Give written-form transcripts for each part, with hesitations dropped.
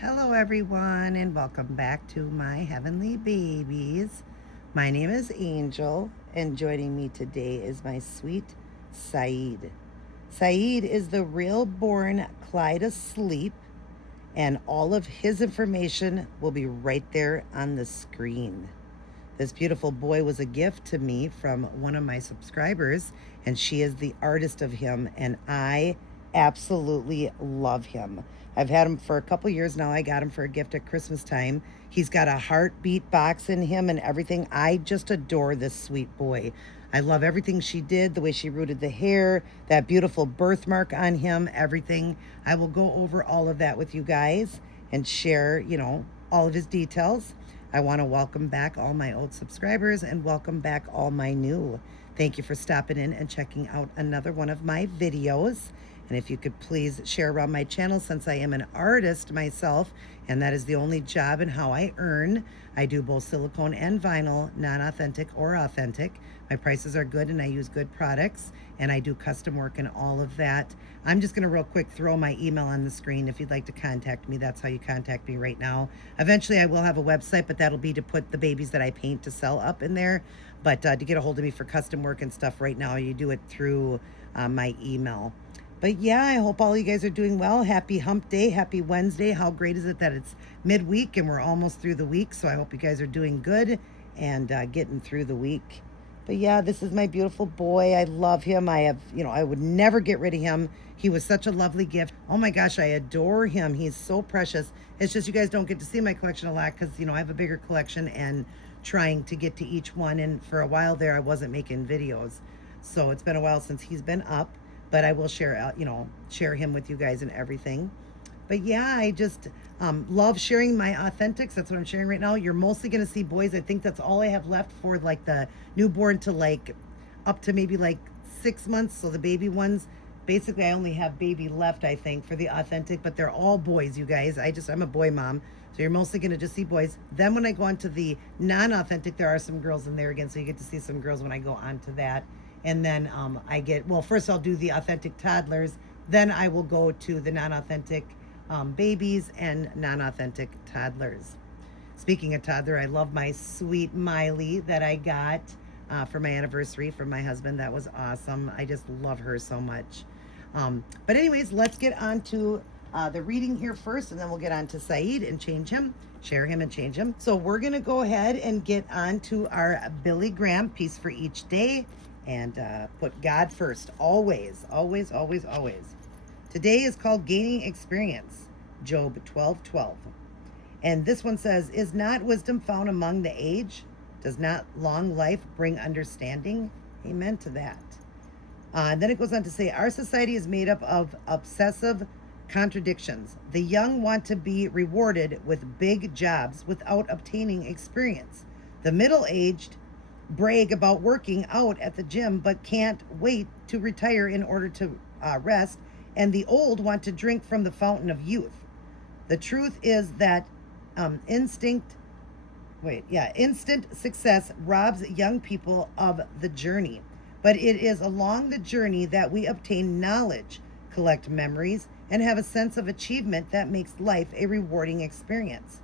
Hello, everyone, and welcome back to my heavenly babies. My name is Angel, and joining me today is my sweet Saeed. Saeed is the real born Clyde asleep, and all of his information will be right there on the screen. This beautiful boy was a gift to me from one of my subscribers, and she is the artist of him, and I absolutely love him. I've had him for a couple years now. I got him for a gift at Christmas time. He's got a heartbeat box in him and everything. I just adore this sweet boy. I love everything she did, the way she rooted the hair, that beautiful birthmark on him, everything. I will go over all of that with you guys and share, all of his details. I want to welcome back all my old subscribers and welcome back all my new. Thank you for stopping in and checking out another one of my videos. And if you could please share around my channel, since I am an artist myself, and that is the only job and how I earn. I do both silicone and vinyl, non-authentic or authentic. My prices are good and I use good products, and I do custom work and all of that. I'm just going to real quick throw my email on the screen. If you'd like to contact me, that's how you contact me right now. Eventually I will have a website, but that'll be to put the babies that I paint to sell up in there. But to get a hold of me for custom work and stuff right now, you do it through my email. But yeah, I hope all you guys are doing well. Happy Hump Day. Happy Wednesday. How great is it that it's midweek and we're almost through the week? So I hope you guys are doing good and getting through the week. But yeah, this is my beautiful boy. I love him. I would never get rid of him. He was such a lovely gift. Oh my gosh, I adore him. He's so precious. It's just you guys don't get to see my collection a lot because, I have a bigger collection and trying to get to each one. And for a while there, I wasn't making videos. So it's been a while since he's been up. But I will share him with you guys and everything. But yeah, I just love sharing my authentics. That's what I'm sharing right now. You're mostly going to see boys. I think that's all I have left for like the newborn to like up to maybe like 6 months. So the baby ones, basically I only have baby left, I think, for the authentic, but they're all boys, you guys. I'm a boy mom. So you're mostly going to just see boys. Then when I go on to the non-authentic, there are some girls in there again. So you get to see some girls when I go on to that. And then first I'll do the authentic toddlers. Then I will go to the non-authentic babies and non-authentic toddlers. Speaking of toddler, I love my sweet Miley that I got for my anniversary from my husband. That was awesome. I just love her so much. But anyways, let's get on to the reading here first, and then we'll get on to Saeed and change him, share him and change him. So we're going to go ahead and get on to our Billy Graham piece for each day. And put God first, always, always, always, always. Today is called Gaining Experience, Job 12:12. And this one says, is not wisdom found among the age? Does not long life bring understanding? Amen to that. And then it goes on to say, our society is made up of obsessive contradictions. The young want to be rewarded with big jobs without obtaining experience. The middle-aged brag about working out at the gym but can't wait to retire in order to rest, and the old want to drink from the fountain of youth. The truth is that instant success robs young people of the journey, but it is along the journey that we obtain knowledge, collect memories, and have a sense of achievement that makes life a rewarding experience.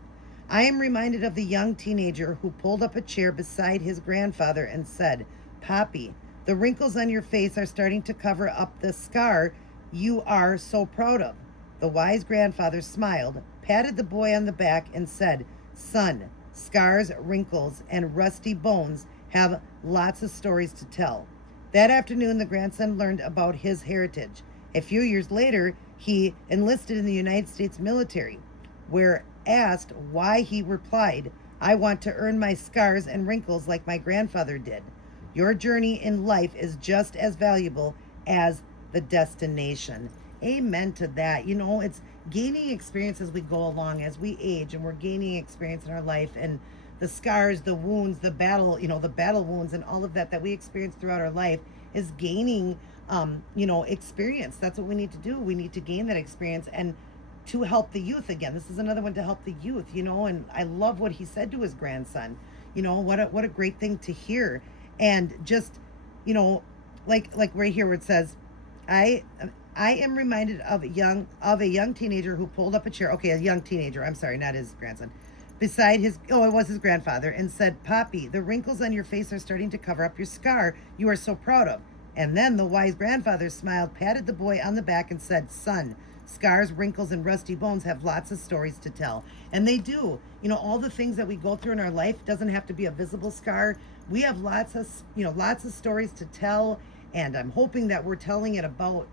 I am reminded of the young teenager who pulled up a chair beside his grandfather and said, Poppy, the wrinkles on your face are starting to cover up the scar you are so proud of. The wise grandfather smiled, patted the boy on the back, and said, Son, scars, wrinkles, and rusty bones have lots of stories to tell. That afternoon, the grandson learned about his heritage. A few years later, he enlisted in the United States military, where asked why, he replied, I want to earn my scars and wrinkles like my grandfather did. Your journey in life is just as valuable as the destination. Amen to that. It's gaining experience as we go along, as we age, and we're gaining experience in our life, and the scars, the wounds, the battle wounds and all of that we experience throughout our life is gaining experience. That's what we need to do. We need to gain that experience and to help the youth again. This is another one to help the youth, and I love what he said to his grandson. What a great thing to hear. And just, like right here where it says, I I am reminded of a young teenager who pulled up a chair. Okay, a young teenager. I'm sorry, not his grandson. Beside his, oh, it was his grandfather, and said, "Poppy, the wrinkles on your face are starting to cover up your scar you are so proud of." And then the wise grandfather smiled, patted the boy on the back, and said, "Son, scars, wrinkles, and rusty bones have lots of stories to tell." And they do. All the things that we go through in our life doesn't have to be a visible scar. We have lots of stories to tell. And I'm hoping that we're telling it about,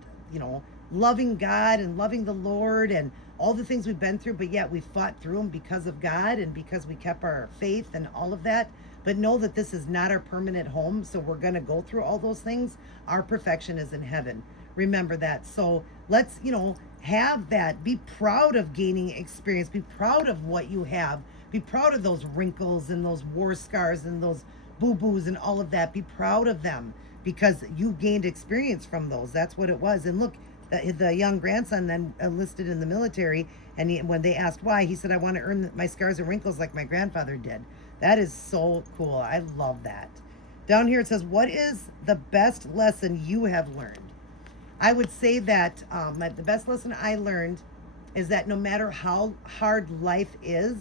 loving God and loving the Lord and all the things we've been through, but yet we fought through them because of God and because we kept our faith and all of that. But know that this is not our permanent home. So we're going to go through all those things. Our perfection is in heaven. Remember that. So let's, have that. Be proud of gaining experience. Be proud of what you have. Be proud of those wrinkles and those war scars and those boo-boos and all of that. Be proud of them because you gained experience from those. That's what it was. And look, the young grandson then enlisted in the military, and when they asked why, he said, "I want to earn my scars and wrinkles like my grandfather did." That is so cool. I love that. Down here it says, "What is the best lesson you have learned?" I would say that the best lesson I learned is that no matter how hard life is,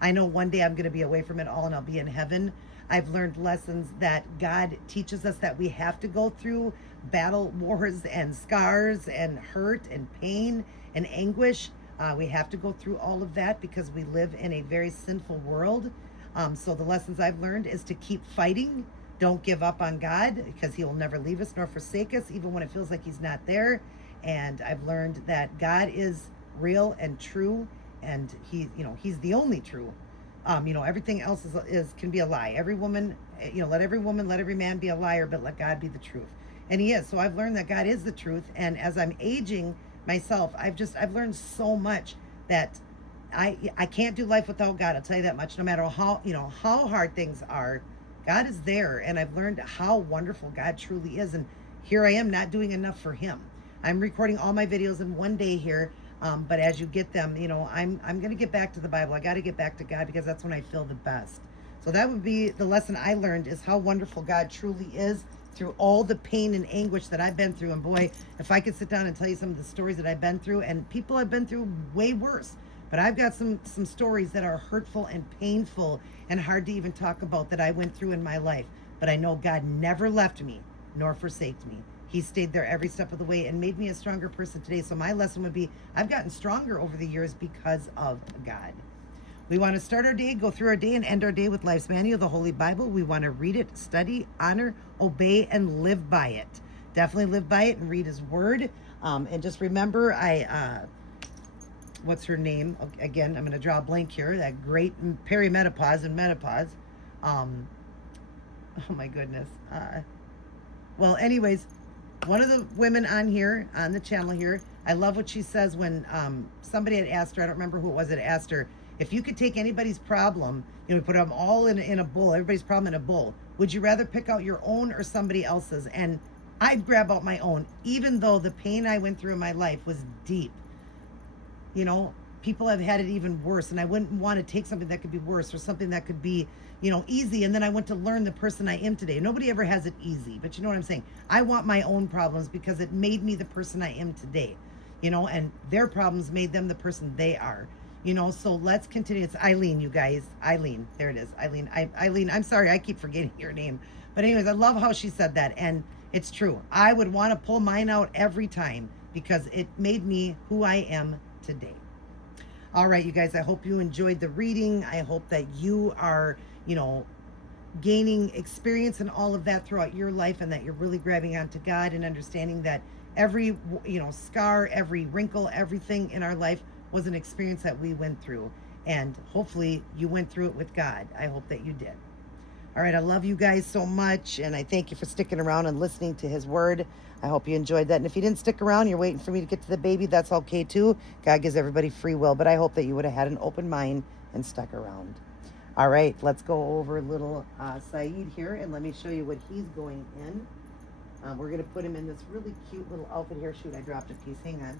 I know one day I'm going to be away from it all and I'll be in heaven. I've learned lessons that God teaches us that we have to go through battle, wars, and scars, and hurt, and pain, and anguish. We have to go through all of that because we live in a very sinful world. So the lessons I've learned is to keep fighting. Don't give up on God because he will never leave us nor forsake us, even when it feels like he's not there. And I've learned that God is real and true, and he's the only true. Everything else is can be a lie. Every woman, let every woman, let every man be a liar, but let God be the truth. And he is. So I've learned that God is the truth. And as I'm aging myself, I've learned so much that I can't do life without God. I'll tell you that much. No matter how hard things are, God is there. And I've learned how wonderful God truly is. And here I am not doing enough for him. I'm recording all my videos in one day here. But as you get them, I'm going to get back to the Bible. I got to get back to God because that's when I feel the best. So that would be the lesson I learned, is how wonderful God truly is through all the pain and anguish that I've been through. And boy, if I could sit down and tell you some of the stories that I've been through, and people have been through way worse. But I've got some stories that are hurtful and painful and hard to even talk about that I went through in my life. But I know God never left me nor forsaked me. He stayed there every step of the way and made me a stronger person today. So my lesson would be, I've gotten stronger over the years because of God. We want to start our day, go through our day, and end our day with Life's Manual, the Holy Bible. We want to read it, study, honor, obey, and live by it. Definitely live by it and read his word. And just remember, what's her name? Again, I'm going to draw a blank here. That great perimenopause and menopause. Oh my goodness. Well, anyways, one of the women on the channel here, I love what she says when somebody had asked her, I don't remember who it was that asked her, if you could take anybody's problem, put them all in a bowl, everybody's problem in a bowl, would you rather pick out your own or somebody else's? And I'd grab out my own, even though the pain I went through in my life was deep. People have had it even worse, and I wouldn't want to take something that could be worse or something that could be, easy. And then I want to learn the person I am today. Nobody ever has it easy, but you know what I'm saying? I want my own problems because it made me the person I am today, and their problems made them the person they are, so let's continue. It's Eileen, you guys. Eileen. There it is. Eileen. Eileen, I'm sorry. I keep forgetting your name. But anyways, I love how she said that. And it's true. I would want to pull mine out every time because it made me who I am today. All right, you guys, I hope you enjoyed the reading. I hope that you are, gaining experience and all of that throughout your life, and that you're really grabbing onto God and understanding that every, scar, every wrinkle, everything in our life was an experience that we went through. And hopefully you went through it with God. I hope that you did. All right, I love you guys so much, and I thank you for sticking around and listening to his word. I hope you enjoyed that. And if you didn't stick around, you're waiting for me to get to the baby, that's okay too. God gives everybody free will, but I hope that you would have had an open mind and stuck around. All right, let's go over little Saeed here, and let me show you what he's going in. We're going to put him in this really cute little outfit here. Shoot, I dropped a piece. Hang on.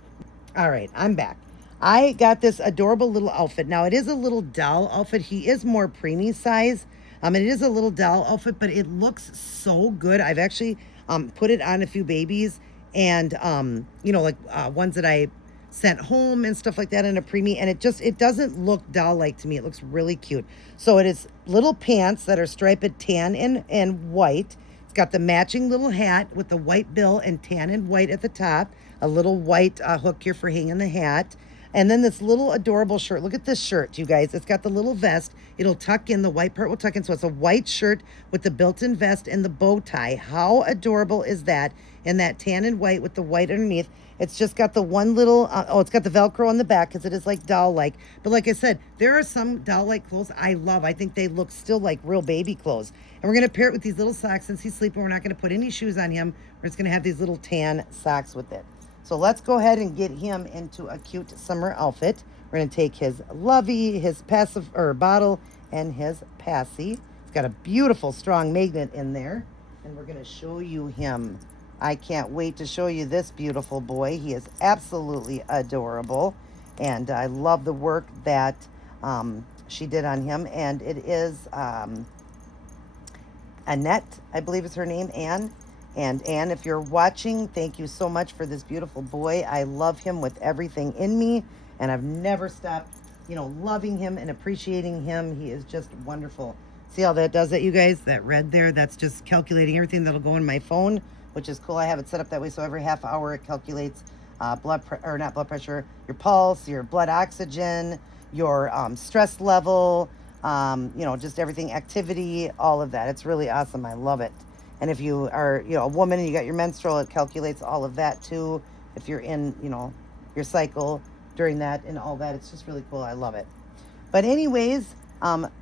All right, I'm back. I got this adorable little outfit. Now, it is a little doll outfit. He is more preemie size. It is a little doll outfit, but it looks so good. I've actually put it on a few babies, and like ones that I sent home and stuff like that in a preemie, and it doesn't look doll-like to me. It looks really cute. So it is little pants that are striped tan and white. It's got the matching little hat with the white bill and tan and white at the top, a little white hook here for hanging the hat. And then this little adorable shirt. Look at this shirt, you guys. It's got the little vest. It'll tuck in. The white part will tuck in. So it's a white shirt with the built-in vest and the bow tie. How adorable is that? And that tan and white with the white underneath. It's just got the one little, it's got the Velcro on the back because it is like doll-like. But like I said, there are some doll-like clothes I love. I think they look still like real baby clothes. And we're going to pair it with these little socks. Since he's sleeping, we're not going to put any shoes on him. We're just going to have these little tan socks with it. So let's go ahead and get him into a cute summer outfit. We're going to take his Lovey, his passive or bottle, and his Passy. It's got a beautiful strong magnet in there. And we're going to show you him. I can't wait to show you this beautiful boy. He is absolutely adorable. And I love the work that she did on him. And it is Annette, I believe is her name, Anne. And Anne, if you're watching, thank you so much for this beautiful boy. I love him with everything in me, and I've never stopped, loving him and appreciating him. He is just wonderful. See how that does that, you guys? That red there, that's just calculating everything that'll go in my phone, which is cool. I have it set up that way, so every half hour it calculates not blood pressure, your pulse, your blood oxygen, your stress level, just everything, activity, all of that. It's really awesome. I love it. And if you are, a woman and you got your menstrual, it calculates all of that too. If you're in, your cycle during that and all that, it's just really cool. I love it. But anyways,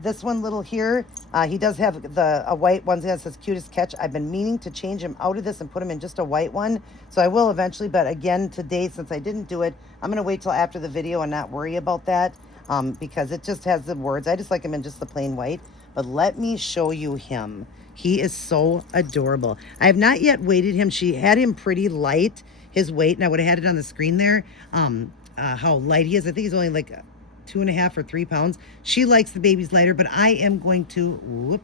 this one little here, he does have a white one that says cutest catch. I've been meaning to change him out of this and put him in just a white one. So I will eventually, but again, today, since I didn't do it, I'm going to wait till after the video and not worry about that because it just has the words. I just like him in just the plain white. But let me show you him. He is so adorable. I have not yet weighted him. She had him pretty light, his weight, and I would have had it on the screen there, how light he is. I think he's only like 2.5 or 3 pounds. She likes the babies lighter, but I am going to,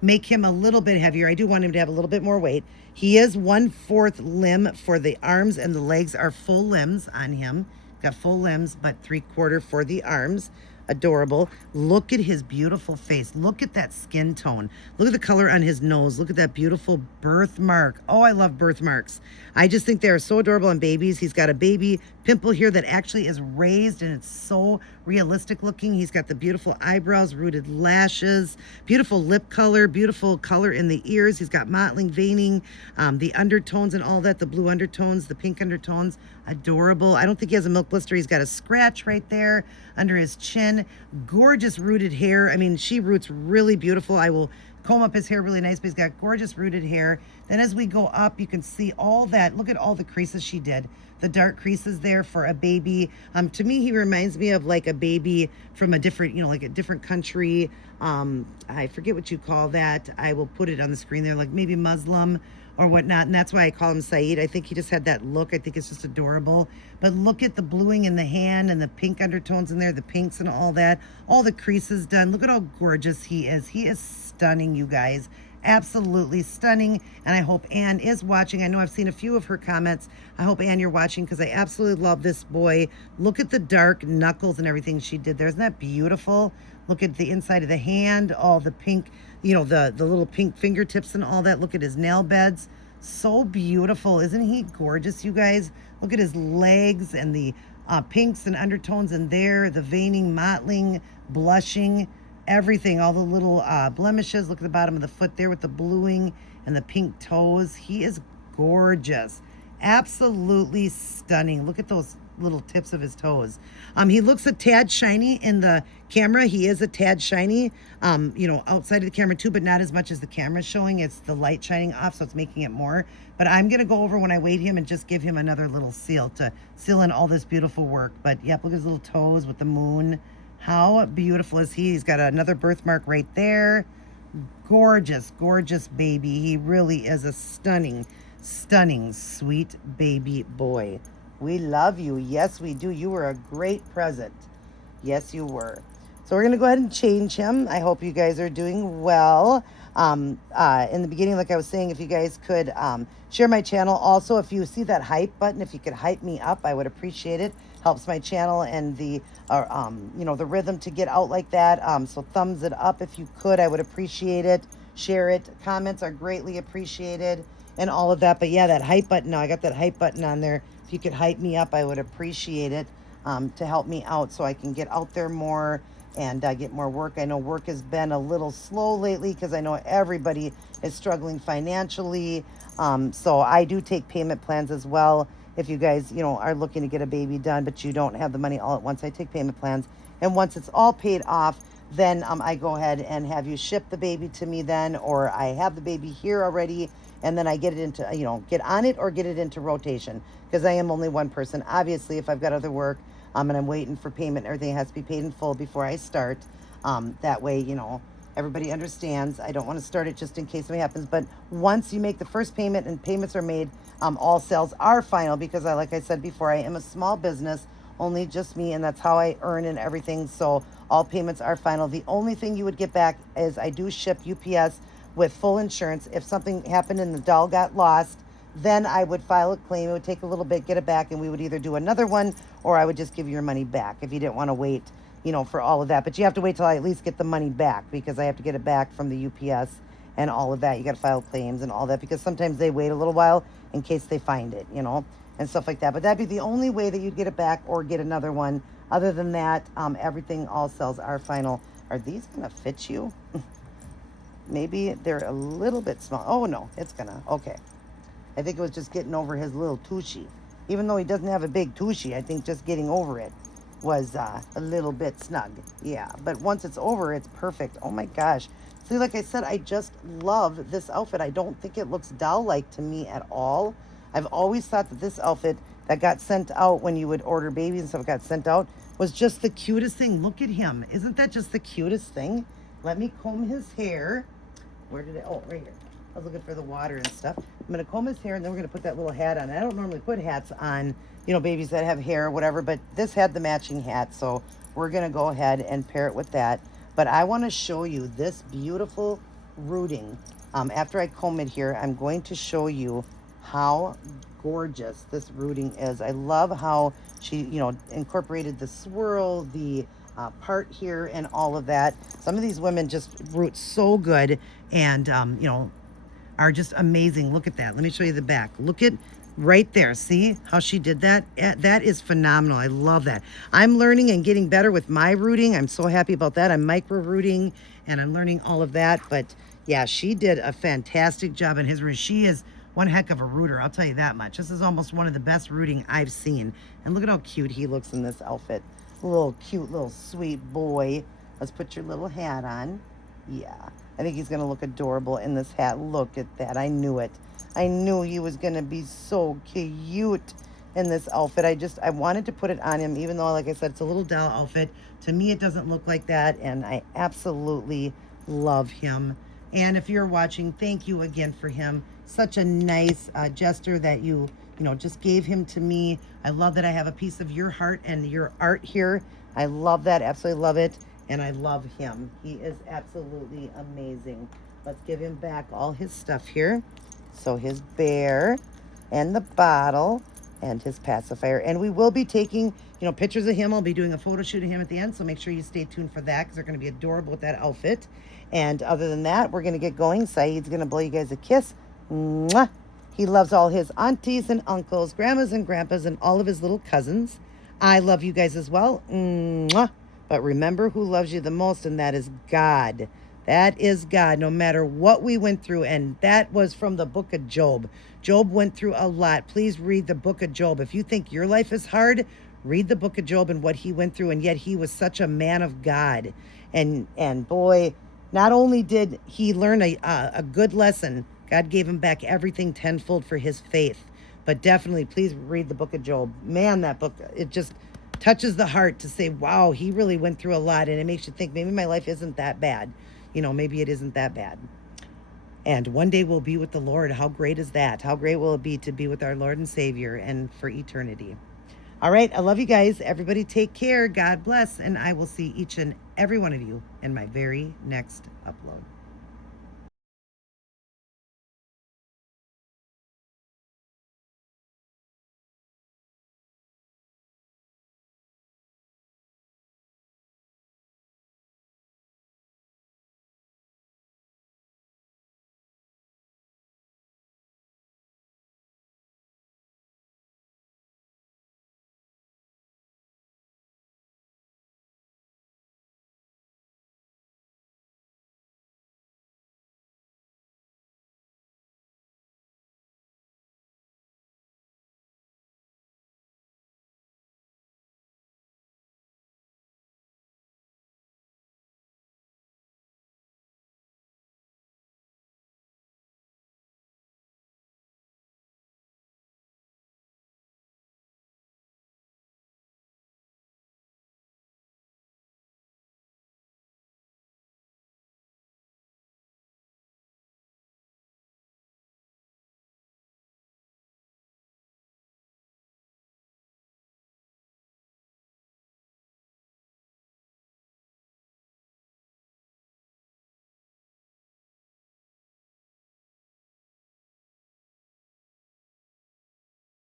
make him a little bit heavier. I do want him to have a little bit more weight. He is 1/4 limb for the arms, and the legs are full limbs on him. Got full limbs, but 3/4 for the arms. Adorable. Look at his beautiful face. Look at that skin tone. Look at the color on his nose. Look at that beautiful birthmark. Oh, I love birthmarks. I just think they are so adorable on babies. He's got a baby pimple here that actually is raised, and it's so realistic looking. He's got the beautiful eyebrows, rooted lashes, beautiful lip color, beautiful color in the ears. He's got mottling veining, the undertones and all that, the blue undertones, the pink undertones. Adorable. I don't think he has a milk blister. He's got a scratch right there under his chin. Gorgeous rooted hair. I mean, she roots really beautiful. I will comb up his hair really nice, but he's got gorgeous rooted hair. Then as we go up, you can see all that. Look at all the creases she did. The dark creases there for a baby. To me, he reminds me of like a baby from a different, like a different country. I forget what you call that. I will put it on the screen there, like maybe Muslim or whatnot, and that's why I call him Saeed. I think he just had that look. I think it's just adorable. But look at the bluing in the hand and the pink undertones in there, the pinks and all that. All the creases done. Look at how gorgeous he is. He is stunning, you guys. Absolutely stunning. And I hope Anne is watching. I know I've seen a few of her comments. I hope, Anne, you're watching because I absolutely love this boy. Look at the dark knuckles and everything she did there. Isn't that beautiful? Look at the inside of the hand, all the pink, the little pink fingertips and all that. Look at his nail beds. So beautiful. Isn't he gorgeous, you guys? Look at his legs and the pinks and undertones in there, the veining, mottling, blushing, everything, all the little blemishes. Look at the bottom of the foot there with the bluing and the pink toes. He is gorgeous. Absolutely stunning. Look at those little tips of his toes. He looks a tad shiny in the camera. He is a tad shiny, outside of the camera too, but not as much as the camera's showing. It's the light shining off, so it's making it more. But I'm going to go over when I weight him and just give him another little seal to seal in all this beautiful work. But yep, look at his little toes with the moon. How beautiful is he? He's got another birthmark right there. Gorgeous, gorgeous baby. He really is a stunning, stunning, sweet baby boy. We love you. Yes, we do. You were a great present. Yes, you were. So we're going to go ahead and change him. I hope you guys are doing well. In the beginning, like I was saying, if you guys could share my channel. Also, if you see that hype button, if you could hype me up, I would appreciate it. Helps my channel and the the rhythm to get out like that. So thumbs it up if you could. I would appreciate it. Share it. Comments are greatly appreciated and all of that. But yeah, that hype button. Now I got that hype button on there. If you could hype me up, I would appreciate it to help me out so I can get out there more and get more work. I know work has been a little slow lately because I know everybody is struggling financially. So I do take payment plans as well. If you guys, are looking to get a baby done, but you don't have the money all at once, I take payment plans. And once it's all paid off, then I go ahead and have you ship the baby to me then, or I have the baby here already, and then I get it into, get on it or get it into rotation because I am only one person. Obviously, if I've got other work, and I'm waiting for payment, everything has to be paid in full before I start. That way, everybody understands. I don't want to start it just in case something happens. But once you make the first payment and payments are made, all sales are final because like I said before, I am a small business, only just me, and that's how I earn and everything. So all payments are final. The only thing you would get back is I do ship UPS with full insurance. If something happened and the doll got lost, then I would file a claim. It would take a little bit, get it back, and we would either do another one or I would just give you your money back if you didn't want to wait, for all of that. But you have to wait till I at least get the money back because I have to get it back from the UPS and all of that. You got to file claims and all that because sometimes they wait a little while in case they find it, and stuff like that. But that'd be the only way that you'd get it back or get another one. Other than that, everything, all sales are final. Are these going to fit you? Maybe they're a little bit small. Oh, no, it's going to. Okay. I think it was just getting over his little tushy. Even though he doesn't have a big tushy, I think just getting over it was a little bit snug. Yeah, but once it's over, it's perfect. Oh my gosh. See, like I said, I just love this outfit. I don't think it looks doll-like to me at all. I've always thought that this outfit that got sent out when you would order babies and stuff got sent out was just the cutest thing. Look at him. Isn't that just the cutest thing? Let me comb his hair. Where did it? Oh, right here. I was looking for the water and stuff. I'm going to comb his hair, and then we're going to put that little hat on. I don't normally put hats on, babies that have hair or whatever, but this had the matching hat, so we're going to go ahead and pair it with that. But I want to show you this beautiful rooting. After I comb it here, I'm going to show you how gorgeous this rooting is. I love how she, incorporated the swirl, the part here, and all of that. Some of these women just root so good, and are just amazing. Look at that. Let me show you the back. Look at right there. See how she did that? That is phenomenal. I love that. I'm learning and getting better with my rooting. I'm so happy about that. I'm micro rooting and I'm learning all of that. But yeah, she did a fantastic job in his rooting. She is one heck of a rooter. I'll tell you that much. This is almost one of the best rooting I've seen. And look at how cute he looks in this outfit. A little cute, little sweet boy. Let's put your little hat on. Yeah. I think he's going to look adorable in this hat. Look at that. I knew it. I knew he was going to be so cute in this outfit. I wanted to put it on him, even though, like I said, it's a little doll outfit. To me, it doesn't look like that, and I absolutely love him. And if you're watching, thank you again for him. Such a nice gesture that you just gave him to me. I love that I have a piece of your heart and your art here. I love that. Absolutely love it. And I love him. He is absolutely amazing. Let's give him back all his stuff here. So his bear and the bottle and his pacifier. And we will be taking, pictures of him. I'll be doing a photo shoot of him at the end. So make sure you stay tuned for that because they're going to be adorable with that outfit. And other than that, we're going to get going. Saeed's going to blow you guys a kiss. Mwah. He loves all his aunties and uncles, grandmas and grandpas, and all of his little cousins. I love you guys as well. Mwah. But remember who loves you the most, and that is God. That is God, no matter what we went through. And that was from the book of Job. Job went through a lot. Please read the book of Job. If you think your life is hard, read the book of Job and what he went through. And yet he was such a man of God. And boy, not only did he learn a good lesson, God gave him back everything tenfold for his faith. But definitely, please read the book of Job. Man, that book, it just touches the heart to say, wow, he really went through a lot. And it makes you think maybe my life isn't that bad. Maybe it isn't that bad. And one day we'll be with the Lord. How great is that? How great will it be to be with our Lord and Savior and for eternity? All right. I love you guys. Everybody take care. God bless. And I will see each and every one of you in my very next upload.